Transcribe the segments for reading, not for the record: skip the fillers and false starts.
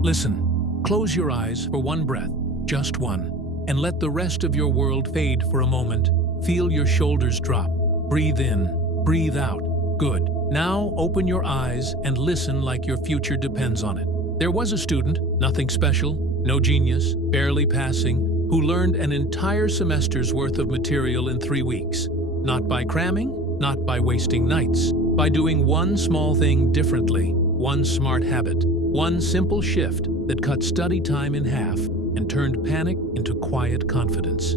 Listen, close your eyes for one breath, just one, and let the rest of your world fade for a moment. Feel your shoulders drop. Breathe in, breathe out. Good. Now open your eyes and listen like your future depends on it. There was a student, nothing special, no genius, barely passing, who learned an entire semester's worth of material in 3 weeks. Not by cramming, not by wasting nights, by doing one small thing differently, one smart habit, one simple shift that cut study time in half and turned panic into quiet confidence.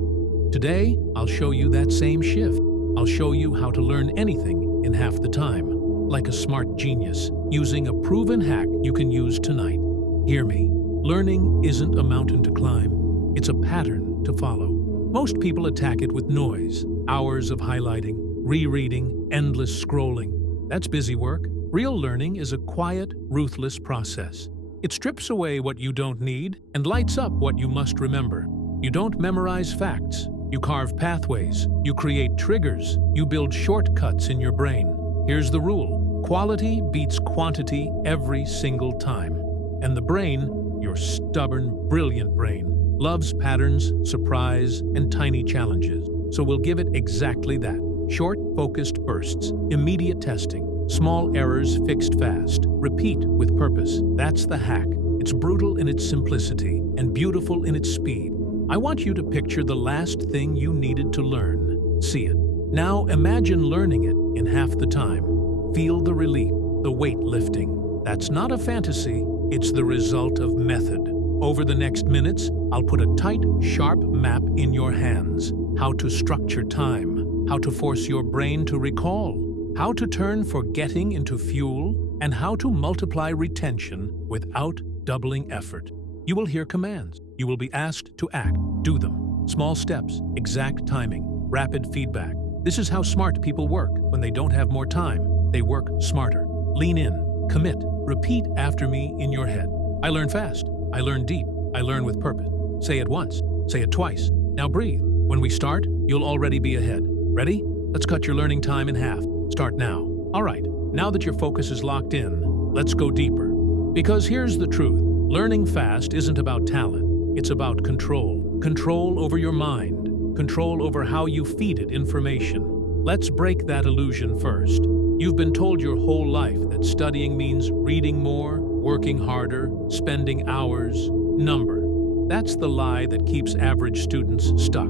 Today, I'll show you that same shift. I'll show you how to learn anything in half the time, like a smart genius, using a proven hack you can use tonight. Hear me. Learning isn't a mountain to climb. It's a pattern to follow. Most people attack it with noise, hours of highlighting, rereading, endless scrolling. That's busy work. Real learning is a quiet, ruthless process. It strips away what you don't need and lights up what you must remember. You don't memorize facts. You carve pathways. You create triggers. You build shortcuts in your brain. Here's the rule. Quality beats quantity every single time. And the brain, your stubborn, brilliant brain, loves patterns, surprise, and tiny challenges. So we'll give it exactly that. Short, focused bursts, immediate testing, small errors fixed fast. Repeat with purpose. That's the hack. It's brutal in its simplicity and beautiful in its speed. I want you to picture the last thing you needed to learn. See it. Now imagine learning it in half the time. Feel the relief, the weight lifting. That's not a fantasy, it's the result of method. Over the next minutes, I'll put a tight, sharp map in your hands. How to structure time, how to force your brain to recall, how to turn forgetting into fuel, and how to multiply retention without doubling effort. You will hear commands. You will be asked to act. Do them. Small steps, exact timing, rapid feedback. This is how smart people work. When they don't have more time, they work smarter. Lean in, commit, repeat after me in your head. I learn fast. I learn deep. I learn with purpose. Say it once. Say it twice. Now breathe. When we start, you'll already be ahead. Ready? Let's cut your learning time in half. Start now. All right. Now that your focus is locked in, let's go deeper. Because here's the truth. Learning fast isn't about talent. It's about control. Control over your mind. Control over how you feed it information. Let's break that illusion first. You've been told your whole life that studying means reading more, working harder, spending hours. Number. That's the lie that keeps average students stuck.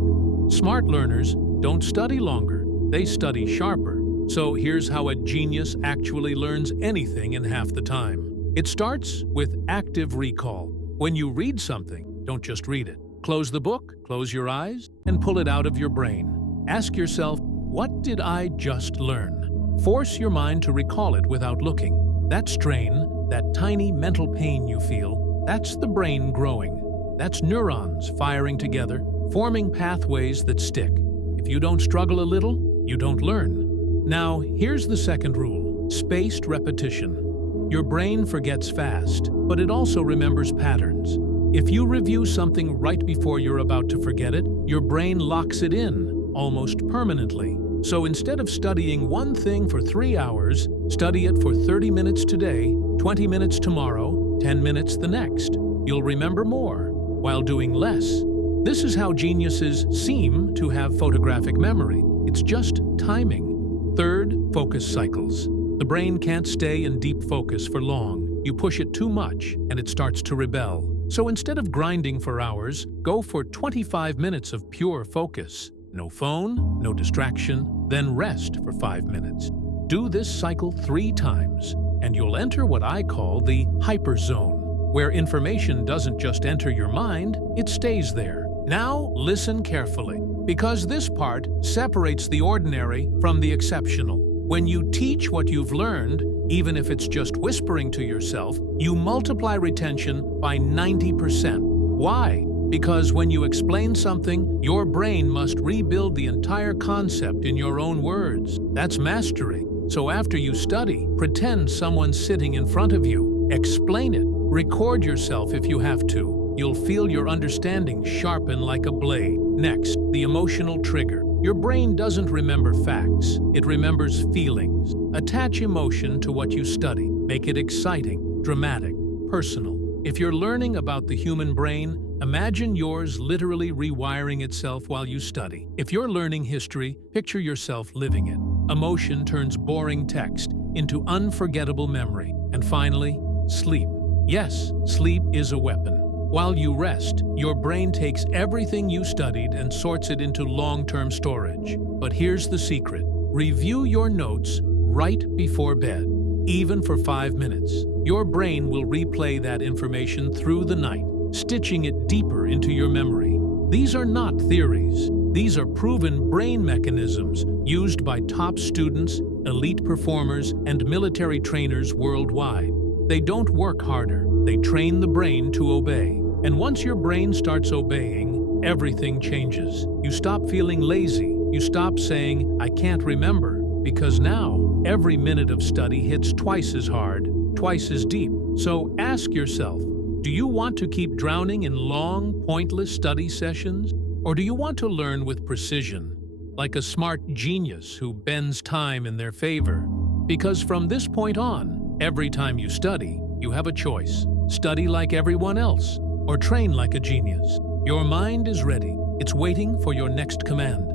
Smart learners don't study longer. They study sharper. So here's how a genius actually learns anything in half the time. It starts with active recall. When you read something, don't just read it. Close the book, close your eyes, and pull it out of your brain. Ask yourself, what did I just learn? Force your mind to recall it without looking. That strain, that tiny mental pain you feel, that's the brain growing. That's neurons firing together, forming pathways that stick. If you don't struggle a little, you don't learn. Now, here's the second rule. Spaced repetition. Your brain forgets fast, but it also remembers patterns. If you review something right before you're about to forget it, your brain locks it in, almost permanently. So instead of studying one thing for 3 hours, study it for 30 minutes today, 20 minutes tomorrow, 10 minutes the next. You'll remember more, while doing less. This is how geniuses seem to have photographic memory. It's just timing. Third, focus cycles. The brain can't stay in deep focus for long. You push it too much, and it starts to rebel. So instead of grinding for hours, go for 25 minutes of pure focus. No phone, no distraction, then rest for 5 minutes. Do this cycle 3 times, and you'll enter what I call the hyperzone, where information doesn't just enter your mind, it stays there. Now listen carefully, because this part separates the ordinary from the exceptional. When you teach what you've learned, even if it's just whispering to yourself, you multiply retention by 90%. Why? Because when you explain something, your brain must rebuild the entire concept in your own words. That's mastery. So after you study, pretend someone's sitting in front of you. Explain it. Record yourself if you have to. You'll feel your understanding sharpen like a blade. Next, the emotional trigger. Your brain doesn't remember facts, it remembers feelings. Attach emotion to what you study. Make it exciting, dramatic, personal. If you're learning about the human brain, imagine yours literally rewiring itself while you study. If you're learning history, picture yourself living it. Emotion turns boring text into unforgettable memory. And finally, sleep. Yes, sleep is a weapon. While you rest, your brain takes everything you studied and sorts it into long-term storage. But here's the secret. Review your notes right before bed, even for 5 minutes. Your brain will replay that information through the night, stitching it deeper into your memory. These are not theories. These are proven brain mechanisms used by top students, elite performers, and military trainers worldwide. They don't work harder. They train the brain to obey. And once your brain starts obeying, everything changes. You stop feeling lazy. You stop saying, "I can't remember," because now every minute of study hits twice as hard, twice as deep. So ask yourself, do you want to keep drowning in long, pointless study sessions? Or do you want to learn with precision, like a smart genius who bends time in their favor? Because from this point on, every time you study, you have a choice. Study like everyone else, or train like a genius. Your mind is ready. It's waiting for your next command.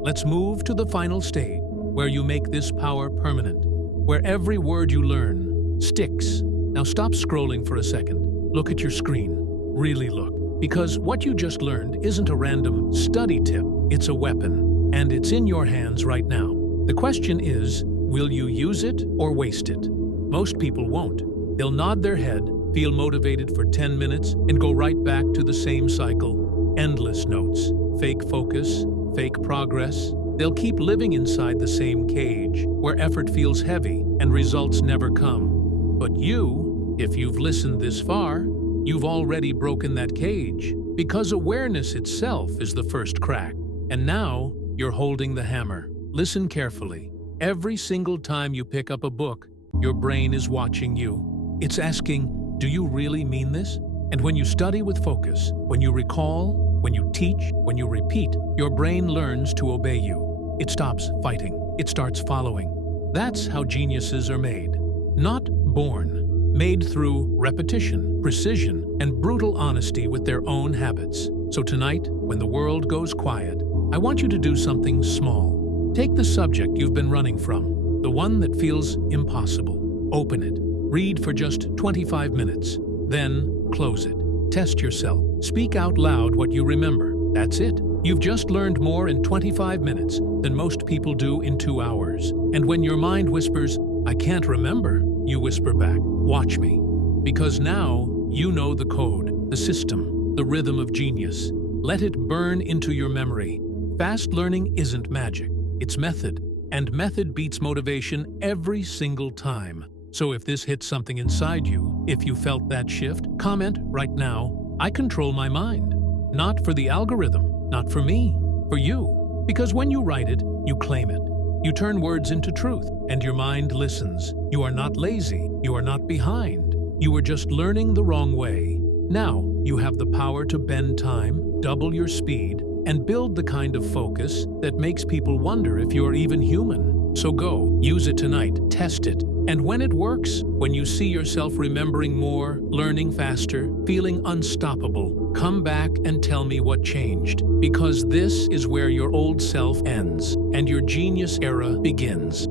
Let's move to the final stage, where you make this power permanent, where every word you learn sticks. Now stop scrolling for a second. Look at your screen. Really look. Because what you just learned isn't a random study tip. It's a weapon, and it's in your hands right now. The question is, will you use it or waste it? Most people won't. They'll nod their head, feel motivated for 10 minutes, and go right back to the same cycle. Endless notes, fake focus, fake progress. They'll keep living inside the same cage, where effort feels heavy and results never come. But you, if you've listened this far, you've already broken that cage, because awareness itself is the first crack. And now, you're holding the hammer. Listen carefully. Every single time you pick up a book, your brain is watching you. It's asking, do you really mean this? And when you study with focus, when you recall, when you teach, when you repeat, your brain learns to obey you. It stops fighting. It starts following. That's how geniuses are made. Not born. Made through repetition, precision, and brutal honesty with their own habits. So tonight, when the world goes quiet, I want you to do something small. Take the subject you've been running from, the one that feels impossible. Open it. Read for just 25 minutes. Then, close it. Test yourself. Speak out loud what you remember. That's it. You've just learned more in 25 minutes than most people do in 2 hours. And when your mind whispers, "I can't remember," you whisper back, "Watch me." Because now you know the code, the system, the rhythm of genius. Let it burn into your memory. Fast learning isn't magic. It's method. And method beats motivation every single time. So if this hits something inside you, if you felt that shift, comment right now, "I control my mind." Not for the algorithm, not for me, for you. Because when you write it, you claim it. You turn words into truth, and your mind listens. You are not lazy. You are not behind. You are just learning the wrong way. Now, you have the power to bend time, double your speed, and build the kind of focus that makes people wonder if you're even human. So go, use it tonight, test it. And when it works, when you see yourself remembering more, learning faster, feeling unstoppable, come back and tell me what changed. Because this is where your old self ends and your genius era begins.